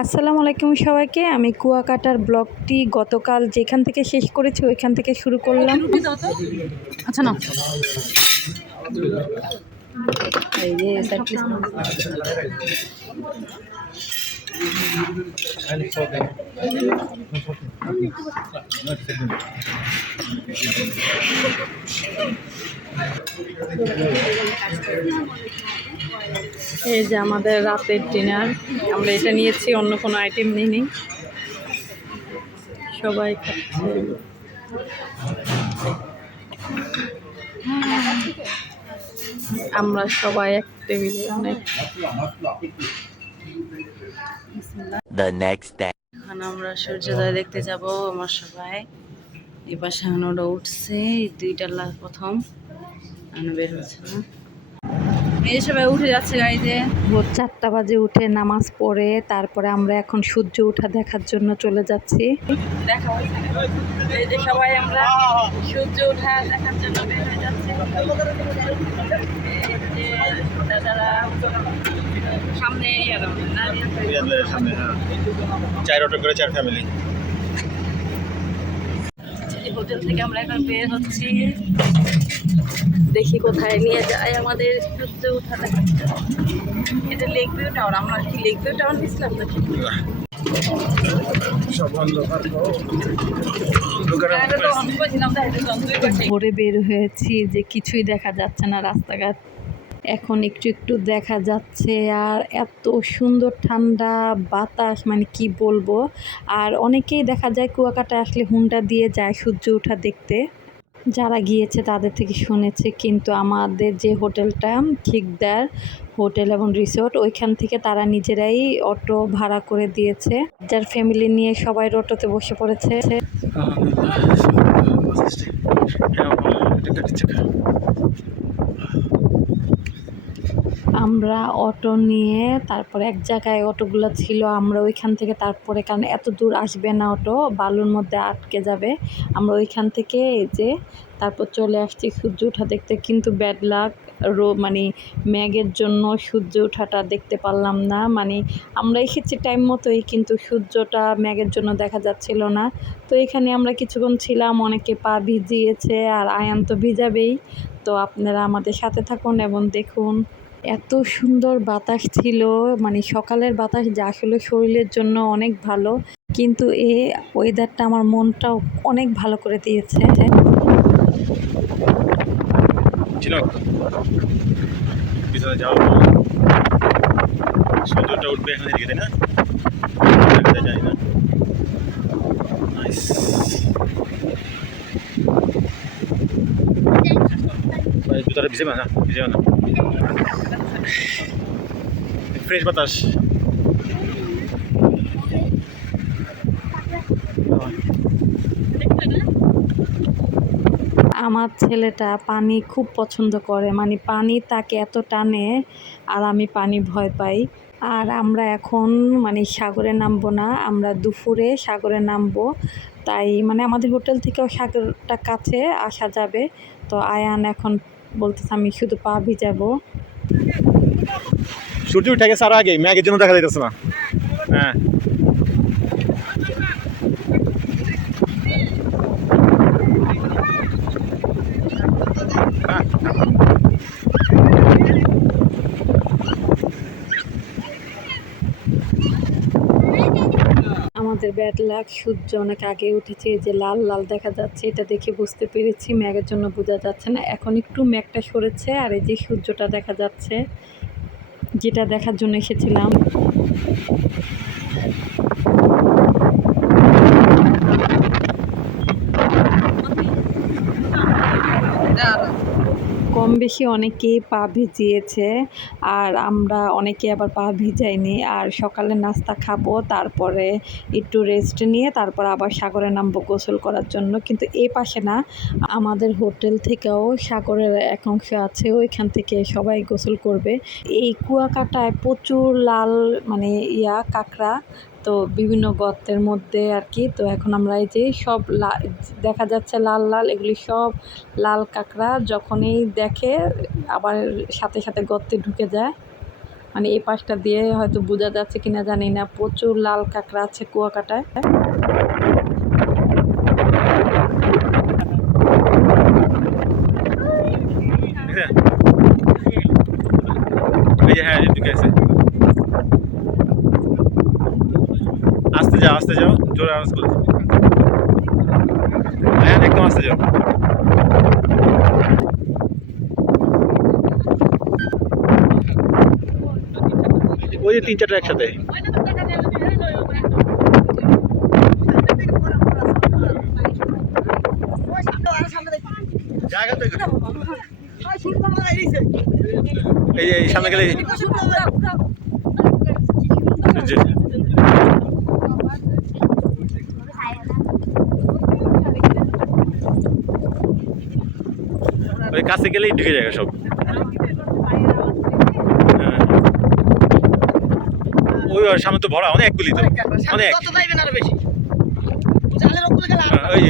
আসসালামু আলাইকুম সবাইকে। আমি কুয়াকাটার ব্লকটি গতকাল যেখান থেকে শেষ করেছি ওইখান থেকে শুরু করলাম। আচ্ছা না এই যে। এই যে আমাদের রাতের ডিনার আমরা এটা নিয়েছি, অন্য কোনো আইটেম নিইনি। সবাই খাচ্ছে। আমরা সবাই এক টেবিলে অনেক. এখন আমরা সূর্যোদয় দেখতে যাব আমার সবাই এবার শাহানোরা উঠছে এই দুইটা লাল প্রথম। আমি বের হচ্ছে না। এই সবাই উঠে যাচ্ছে গাড়িতে। ভোর চারটা বাজে উঠে নামাজ পড়ে তারপরে আমরা এখন সূর্য ওঠা দেখার জন্য চলে যাচ্ছি। দেখা এই যে সবাই আমরা সূর্য ওঠা দেখার জন্য বের হয়ে যাচ্ছে। চার অটো করে চার ফ্যামিলি হোটেল থেকে আমরা এখন বের হচ্ছি। দেখি কোথায় নিয়ে যায় আমাদের দেখার জন্য। এটা লেক ভিউ টাওয়ার আমরা কি লেক ভিউ টাওয়ার নিয়েছিলাম নাকি? করছে ভোরে বের হয়েছি যে কিছুই দেখা যাচ্ছে না রাস্তাঘাট। এখন একটু একটু দেখা যাচ্ছে আর এত সুন্দর ঠান্ডা বাতাস মানে কি বলব? আর অনেকেই দেখা যায় কুয়াকাটা আসলে হুন্ডা দিয়ে যায় সূর্য ওঠা দেখতে। যারা গিয়েছে তাদের থেকে শুনেছে, কিন্তু আমাদের যে হোটেলটা ঠিকদার হোটেল এবং রিসোর্ট, ওইখান থেকে তারা নিজেরাই অটো ভাড়া করে দিয়েছে। যার ফ্যামিলি নিয়ে সবাই অটোতে বসে পড়েছে। আমরা অটো নিয়ে তারপরে এক জায়গায় অটোগুলো ছিল, আমরা ওইখান থেকে তারপরে, কারণ এত দূর আসবে না অটো, বালুর মধ্যে আটকে যাবে। আমরা ওইখান থেকে যে তারপর চলে আসছি সূর্য ওঠা দেখতে, কিন্তু ব্যাড লাক রো মানে ম্যাগের জন্য সূর্য ওঠাটা দেখতে পারলাম না। মানে আমরা এসেছি টাইম মতোই, কিন্তু সূর্যটা ম্যাগের জন্য দেখা যাচ্ছিল না। তো এখানে আমরা কিছুক্ষণ ছিলাম, অনেকে পা ভিজিয়েছে আর আয়ান তো ভিজাবেই। তো আপনারা আমাদের সাথে থাকুন এবং দেখুন। এত সুন্দর বাতাস ছিল মানে সকালের বাতাস যা আসলে শরীরের জন্য অনেক ভালো, কিন্তু এ ওয়েদারটা আমার মনটাও অনেক ভালো করে দিয়েছে। ভিজে না? ভিজে না ফ্রেশ বাতাস। আমার ছেলেটা পানি খুব পছন্দ করে মানে পানি তাকে এত টানে আর আমি পানি ভয় পাই। আর আমরা এখন মানে সাগরে নামবো না, আমরা দুপুরে সাগরে নামবো। তাই মানে আমাদের হোটেল থেকেও সাগরটা কাছে আসা যাবে। তো আয়ান এখন বলতেছে, আমি শুধু পা ভিজাবো। সূর্য উঠে গেছে আরও আগে ম্যাগের জন্য দেখা যাইতেছে না। হ্যাঁ। আমাদের ব্যাড লাক সূর্য অনেক আগে উঠেছে যে লাল লাল দেখা যাচ্ছে, এটা দেখে বুঝতে পেরেছি ম্যাগের জন্য বোঝা যাচ্ছে না। এখন একটু ম্যাগটা সরেছে আর এই যে সূর্যটা দেখা যাচ্ছে, যেটা দেখার জন্য এসেছিলাম। বেশি অনেকেই পা ভিজিয়েছে আর আমরা অনেকে আবার পা ভিজাইনি। আর সকালে নাস্তা খাব, তারপরে একটু রেস্ট নিয়ে তারপর আবার সাগরে নামবো গোসল করার জন্য। কিন্তু এই পাশে না, আমাদের হোটেল থেকেও সাগরের এক অংশ আছে, ওইখান থেকে সবাই গোসল করবে। এই কুয়াকাটায় প্রচুর লাল মানে ইয়া, কাঁকড়া তো বিভিন্ন গর্তের মধ্যে আর কি। তো এখন আমরা এই যে সব দেখা যাচ্ছে লাল লাল, এগুলি সব লাল কাঁকড়া যখনই দেখে আবার সাথে সাথে গর্তে ঢুকে যায়। মানে এই পাশটা দিয়ে হয়তো বোঝা যাচ্ছে কিনা জানি না, প্রচুর লাল কাঁকড়া আছে কুয়াকাটায় দেখছেন? এই যে হ্যাঁ এই ঢুকে আছে আস্তে যাও আস্তে যাও জোরে আওয়াজ করে হ্যাঁ একদম আস্তে যাও। ওই যে তিন চারটা একসাথে। এই সামনে গেলে ওই কাছে গেলেই ঢুকে যায় সব। হ্যাঁ। ওই সামনে তো ভরা অনেকগুলি তো। অনেক। হ্যাঁ, ওই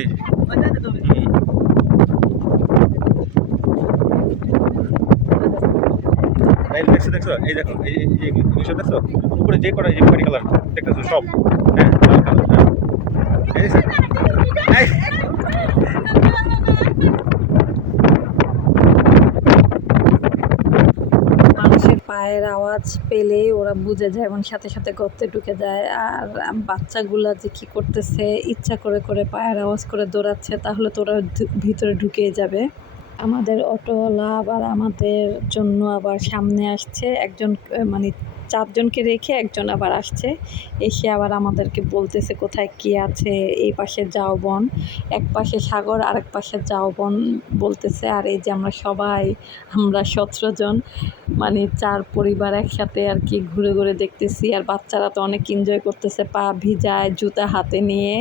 দেখছ দেখছ? এই দেখো এই দেখছ? উপরে যে কটা যে কয়টি কালার। দেখতেছো সব? হ্যাঁ লাল কালার হ্যাঁ এই দেখছ? এই মানুষের পায়ের আওয়াজ পেলে ওরা বুঝে যায় এবং সাথে সাথে গর্তে ঢুকে যায়। আর বাচ্চাগুলা যে কি করতেছে, ইচ্ছা করে করে পায়ের আওয়াজ করে দৌড়াচ্ছে, তাহলে তো ওরা ভিতরে ঢুকে যাবে। আমাদের অটোওয়ালা আবার আমাদের জন্য আবার সামনে আসছে একজন মানে চারজনকে রেখে একজন আবার আসছে। এসে আবার আমাদেরকে বলতেছে কোথায় কি আছে, এই পাশে যাও বন। এক পাশে সাগর, আরেক পাশে যাও বন বলতেছে, আর এই যে আমরা সবাই, আমরা সতেরো জন মানে চার পরিবার একসাথে আর কি ঘুরে ঘুরে দেখতেছি। আর বাচ্চারা তো অনেক এনজয় করতেছে, পা ভিজায়, জুতা হাতে নিয়ে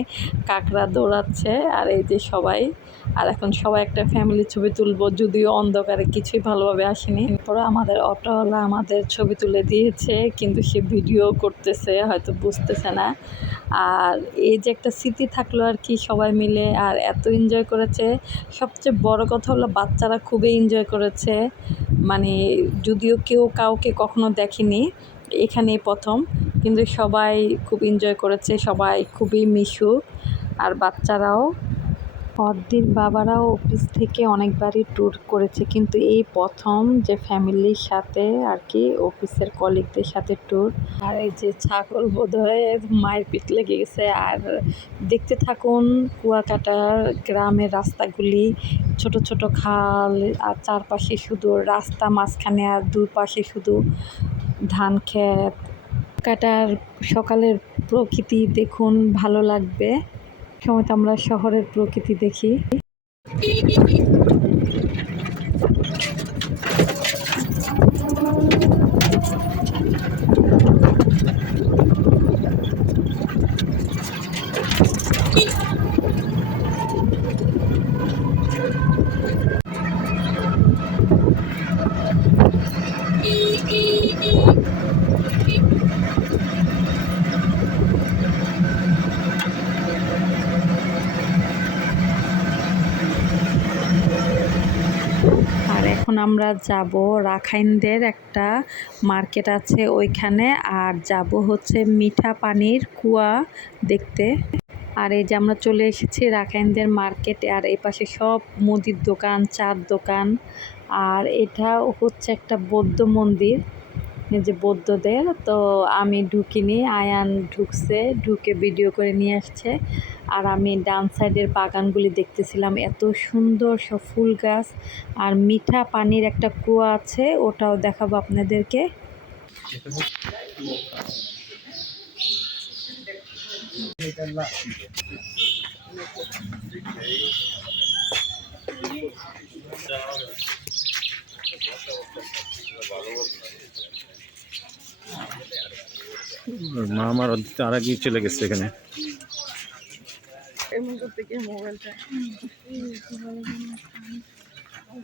কাকড়া দৌড়াচ্ছে। আর এই যে সবাই আর এখন সবাই একটা ফ্যামিলি ছবি তুলবো, যদিও অন্ধকারে কিছুই ভালোভাবে আসেনি। পরে আমাদের অটোওয়ালা আমাদের ছবি তুলে দিয়েছে, কিন্তু সে ভিডিও করতেছে, হয়তো বুঝতেছে না। আর এই যে একটা স্মৃতি থাকল আর কি সবাই মিলে, আর এত এনজয় করেছে। সবচেয়ে বড় কথা হলো বাচ্চারা খুবই এনজয় করেছে। মানে যদিও কেউ কাউকে কখনো দেখেনি এখানে প্রথম। কিন্তু সবাই খুব এনজয় করেছে, সবাই খুবই মিশুক। আর বাচ্চারাও অর্দির বাবারাও অফিস থেকে অনেকবারই ট্যুর করেছে, কিন্তু এই প্রথম যে ফ্যামিলির সাথে আর কি অফিসের কলিগদের সাথে ট্যুর আর এই যে ছাগল বোধহয় মায়ের পিঠ লেগে গেছে। আর দেখতে থাকুন কুয়াকাটার গ্রামের রাস্তাগুলি, ছোট ছোট খাল, আর চারপাশে শুধু রাস্তা মাঝখানে আর দুপাশে শুধু ধান ক্ষেত। কাটার সকালের প্রকৃতি দেখুন ভালো লাগবে। সময় তো আমরা শহরের প্রকৃতি দেখি আর এখন আমরা যাব রাখাইনদের একটা মার্কেট আছে ওইখানে, আর যাব হচ্ছে মিঠা পানির কুয়া দেখতে। আর এই যে আমরা চলে এসেছি রাখাইনদের মার্কেটে, আর এই পাশে সব মুদির দোকান, চার দোকান। আর এটা হচ্ছে একটা বৌদ্ধ মন্দির। যে বৌদ্ধদের, তো আমি ঢুকিনি, আয়ান ঢুকছে, ঢুকে ভিডিও করে নিয়ে আসছে। আর আমি ডান সাইডের বাগানগুলি দেখতেছিলাম, এত সুন্দর সব ফুল গাছ। আর মিঠা পানির একটা কুয়া আছে, ওটাও দেখাবো আপনাদেরকে। মা আমার আর আগে চলে গেছে এখানে। মোবাইলটা। ও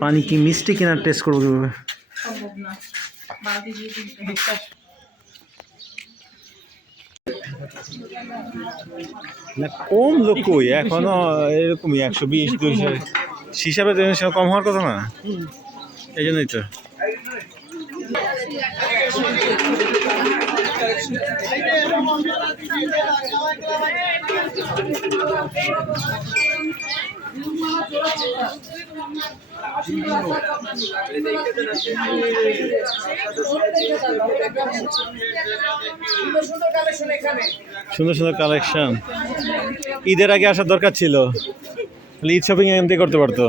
পানি কি মিষ্টি কিনা টেস্ট করব কীভাবে? না। কম লোক কই? এখনও এরকমই একশো বিশ দুইশো। হিসাবে কম হওয়ার কথা না? এই জন্যই তো। সুন্দর সুন্দর কালেকশন ঈদের আগে আসার দরকার ছিল। ঈদ শপিং এখান থেকে করতে পারতো।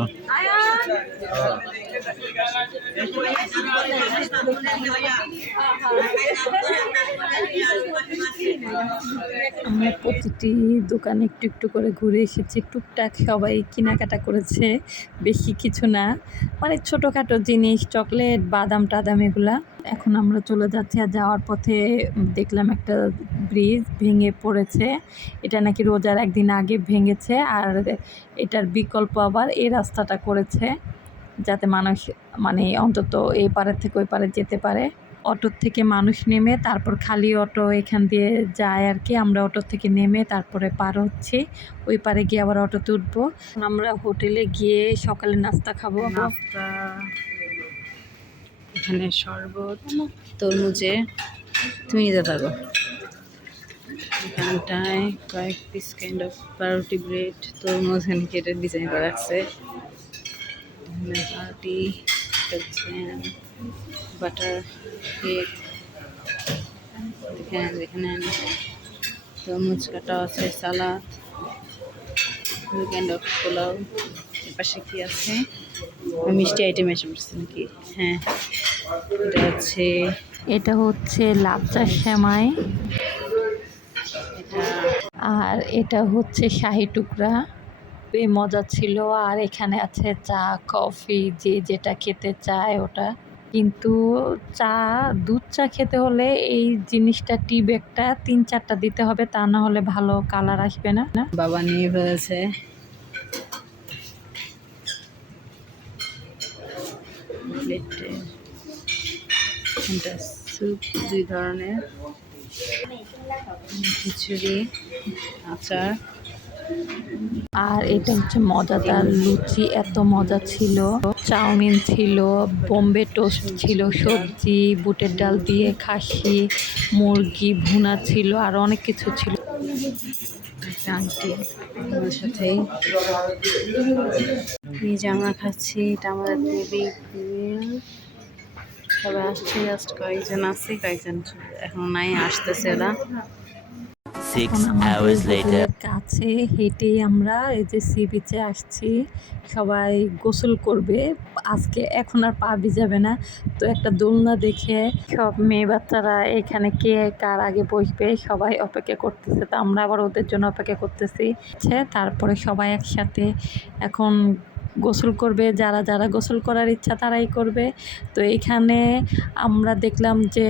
আমরা প্রতিটি দোকানে একটু একটু করে ঘুরে এসেছি। টুকটাক সবাই কেনাকাটা করেছে, বেশি কিছু না। মানে ছোটোখাটো জিনিস, চকলেট, বাদাম, টাদাম এগুলা। এখন আমরা চলে যাচ্ছি আর যাওয়ার পথে দেখলাম একটা ব্রিজ ভেঙে পড়েছে। এটা নাকি রোজার একদিন আগে ভেঙেছে আর এটার বিকল্প আবার এই রাস্তাটা করেছে। যাতে মানুষ মানে অন্তত এই পারের থেকে ওই পারে যেতে পারে। অটোর থেকে মানুষ নেমে তারপর খালি অটো এখান দিয়ে যায় আর কি। আমরা অটো থেকে নেমে তারপরে পার হচ্ছি। ওই পারে গিয়ে আবার অটোতে উঠবো। আমরা হোটেলে গিয়ে সকালে নাস্তা খাব। এখানে শরবত, তরমুজে। তুমি নিতে থাকো এখানটায় কয়েক পিস কাইন্ড অফ পাউরুটি, ব্রেড, তরমুজ এখানে কেটে ডিজাইন করা আছে। পাউরুটি বাটার কেক দেখেন এখানে তরমুজ কাটা আছে সালাদ অফ পোলাও এর পাশে কি আছে? মিষ্টি আইটেম এসে পড়ছে নাকি? হ্যাঁ এটা হচ্ছে এটা হচ্ছে লাচ্চা সেমাই। আর এটা হচ্ছে শাহি টুকরা। মজা ছিল আর এখানে আছে চা কফি যে যেটা খেতে চায় ওটা। কিন্তু চা, দুধ চা খেতে হলে এই জিনিসটা টি ব্যাগটা তিন চারটা দিতে হবে, তা না হলে ভালো কালার আসবে না। বাবা নিয়ে ফেলেছে। দুই ধরনের। খিচুড়ি, আচার। আর এটা হচ্ছে মজাদার লুচি, এত মজা ছিল। চাউমিন ছিল, বোম্বে টোস্ট ছিল, সবজি, বুটের ডাল দিয়ে খাসি, মুরগি, ভুনা ছিল, আর অনেক কিছু ছিল। যে আমরা খাচ্ছি, এটা আমাদের প্রিয় সবাই আসছে জাস্ট কয়েকজন আছে, কয়েকজন এখন নাই, আসতেছে ওরা। Six hours later. কাছে হেঁটেই আমরা এই যে সি বিচে আসছি সবাই গোসল করবে। আজকে এখন আর পা ভিজাবে না। তো একটা দোলনা দেখে সব মেয়ে বাচ্চারা এখানে কে কার আগে বসবে সবাই অপেক্ষা করতেছে। তো আমরা আবার ওদের জন্য অপেক্ষা করতেছি। তারপরে সবাই একসাথে এখন গোসল করবে। যারা যারা গোসল করার ইচ্ছা তারাই করবে। তো এইখানে আমরা দেখলাম যে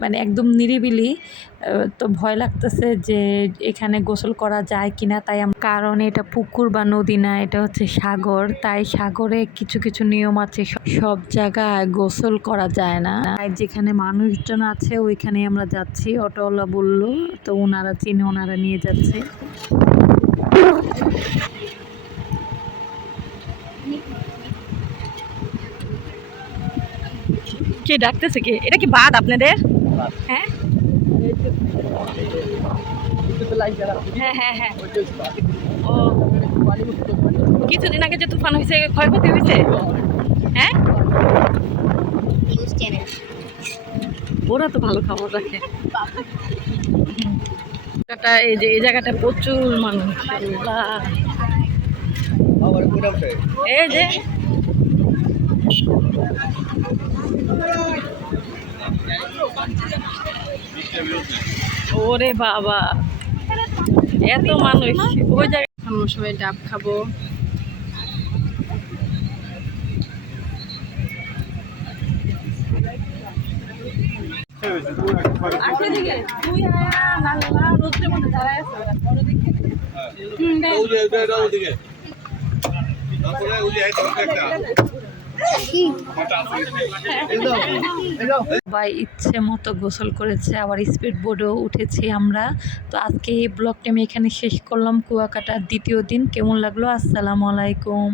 মানে একদম নিরিবিলি তো ভয় লাগতেছে যে এখানে গোসল করা যায় কিনা। তাই কারণ এটা পুকুর বা নদী না, এটা হচ্ছে সাগর। তাই সাগরে কিছু কিছু নিয়ম আছে। সব জায়গায় গোসল করা যায় না। তাই যেখানে মানুষজন আছে ওইখানে আমরা যাচ্ছি। অটোওয়ালা বলল, তো ওনারা চিনে, ওনারা নিয়ে যাচ্ছে। কে ডাকতেছে কে? এটা কি বাদ আপনাদের? হ্যাঁ? হ্যাঁ হ্যাঁ হ্যাঁ। ও। কিছুদিন আগে যে তুফান হয়েছে, ক্ষয়ক্ষতি হয়েছে? হ্যাঁ? ওরা তো ভালো খবর রাখে। এই যে, এই জায়গাটা প্রচুর মানুষ। এই যে। ওরে বাবা। এত মানুষ। ওই জায়গায় আমরা সবাই ডাব খাব। সবাই ইচ্ছে মতো গোসল করেছে, আবার স্পিড বোর্ডেও উঠেছি আমরা। তো আজকে এই ব্লগটা আমি এখানে শেষ করলাম। কুয়াকাটার দ্বিতীয় দিন। কেমন লাগল? আসসালামু আলাইকুম।